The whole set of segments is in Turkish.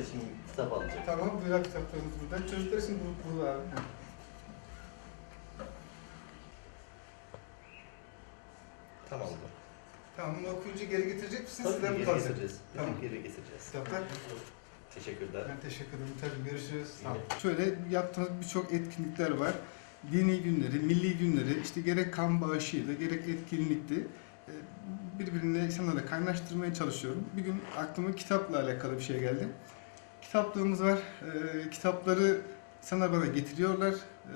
için kitap alacak. Tamam, buyur kitaplarımız burada. Çocuklar için bu, burada abi. Tamamdır. Tamam, bunu okuyunca geri getirecek misiniz? Tabii Sizden mi geri kalacak? getireceğiz. Tamam. Geri getireceğiz. Kitaplar. Teşekkürler. Ben teşekkür ederim. Tabii görüşürüz. Tamam. Şöyle yaptığımız birçok etkinlikler var. Dini günleri, milli günleri, işte gerek kan bağışıydı, gerek etkinlikti. Ee, Birbirine insanları kaynaştırmaya çalışıyorum. Bir gün aklıma kitapla alakalı bir şey geldi. Kitaplığımız var. Ee, kitapları sana bana getiriyorlar. Ee,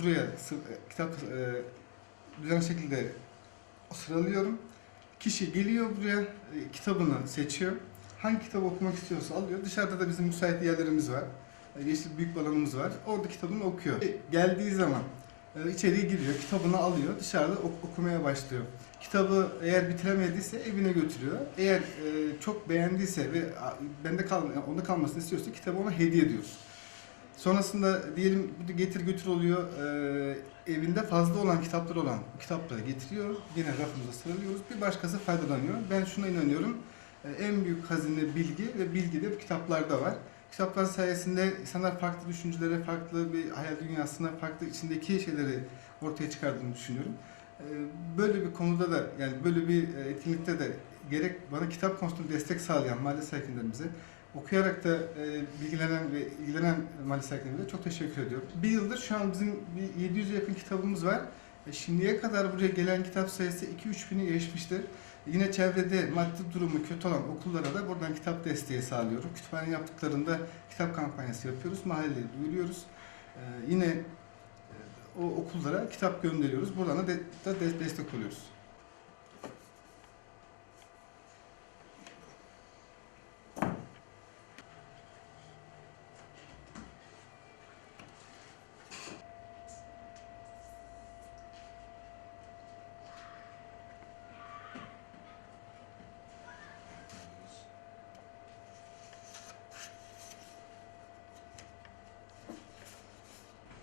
buraya e, kitap e, düzenli şekilde sıralıyorum. Kişi geliyor buraya, e, kitabını seçiyor. Hangi kitabı okumak istiyorsa alıyor. Dışarıda da bizim müsait yerlerimiz var. E, Yeşil büyük bir var. Orada kitabını okuyor. E, Geldiği zaman e, içeriye giriyor, kitabını alıyor, dışarıda ok- okumaya başlıyor. Kitabı eğer bitiremediyse evine götürüyor. Eğer e, çok beğendiyse ve bende kal, onda kalmasını istiyorsa kitabı ona hediye ediyoruz. Sonrasında diyelim getir götür oluyor. e, evinde fazla olan kitaplar olan kitapları getiriyor. Yine rafımıza sıralıyoruz. Bir başkası faydalanıyor. Ben şuna inanıyorum. E, En büyük hazine bilgi ve bilgi de bu kitaplarda var. Kitaplar sayesinde insanlar farklı düşüncelere, farklı bir hayal dünyasına, farklı içindeki şeyleri ortaya çıkardığını düşünüyorum. E, Böyle bir konuda da yani böyle bir e, etkinlikte de gerek bana kitap konusunda destek sağlayan mahalle sakinlerimize, okuyarak da e, bilgilenen ve ilgilenen mahalle sakinlerimize çok teşekkür ediyorum. Bir yıldır şu an bizim bir 700'e yakın kitabımız var. E, Şimdiye kadar buraya gelen kitap sayısı 2-3 bini geçmiştir. Yine çevrede maddi durumu kötü olan okullara da buradan kitap desteği sağlıyorum. Kütüphane yaptıklarında kitap kampanyası yapıyoruz. Mahalleye duyuruyoruz. Ee, yine e, o okullara kitap gönderiyoruz. Buradan da, de, da de- destek oluyoruz.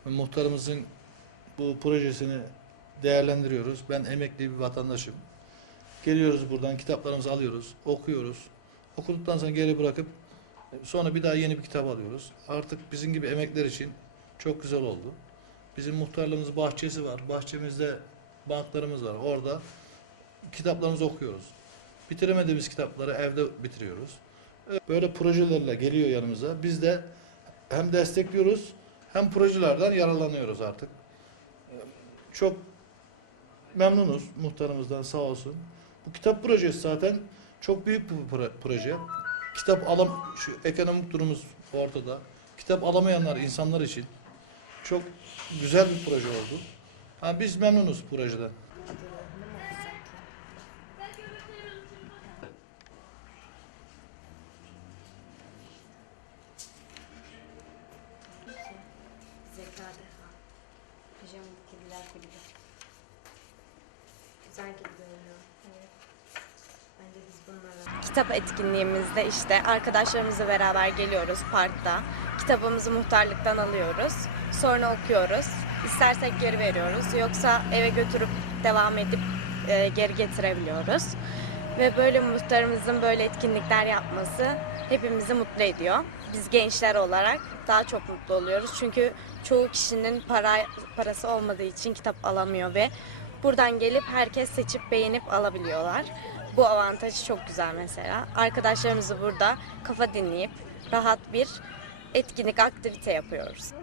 Muhtarımızın bu projesini değerlendiriyoruz. Ben emekli bir vatandaşım. Geliyoruz buradan kitaplarımızı alıyoruz, okuyoruz. Okuduktan sonra geri bırakıp sonra bir daha yeni bir kitap alıyoruz. Artık bizim gibi emekler için çok güzel oldu. Bizim muhtarlığımız bahçesi var. Bahçemizde banklarımız var. Orada kitaplarımızı okuyoruz. Bitiremediğimiz kitapları evde bitiriyoruz. Böyle projelerle geliyor yanımıza. Biz de hem destekliyoruz hem projelerden yararlanıyoruz artık. Çok memnunuz muhtarımızdan sağ olsun. Bu kitap projesi zaten çok büyük bir pro- proje. Kitap alam şu ekonomik durumumuz ortada. Kitap alamayanlar insanlar için çok güzel bir proje oldu. Ha, biz memnunuz projeden. Kulübü. Güzel gibi. Kitap etkinliğimizde işte arkadaşlarımızla beraber geliyoruz parkta. Kitabımızı muhtarlıktan alıyoruz. Sonra okuyoruz. İstersek geri veriyoruz. Yoksa eve götürüp devam edip e, geri getirebiliyoruz. Ve böyle muhtarımızın böyle etkinlikler yapması hepimizi mutlu ediyor. Biz gençler olarak daha çok mutlu oluyoruz. Çünkü çoğu kişinin para parası olmadığı için kitap alamıyor ve buradan gelip herkes seçip beğenip alabiliyorlar. Bu avantajı çok güzel mesela. Arkadaşlarımızı burada kafa dinleyip rahat bir etkinlik, aktivite yapıyoruz.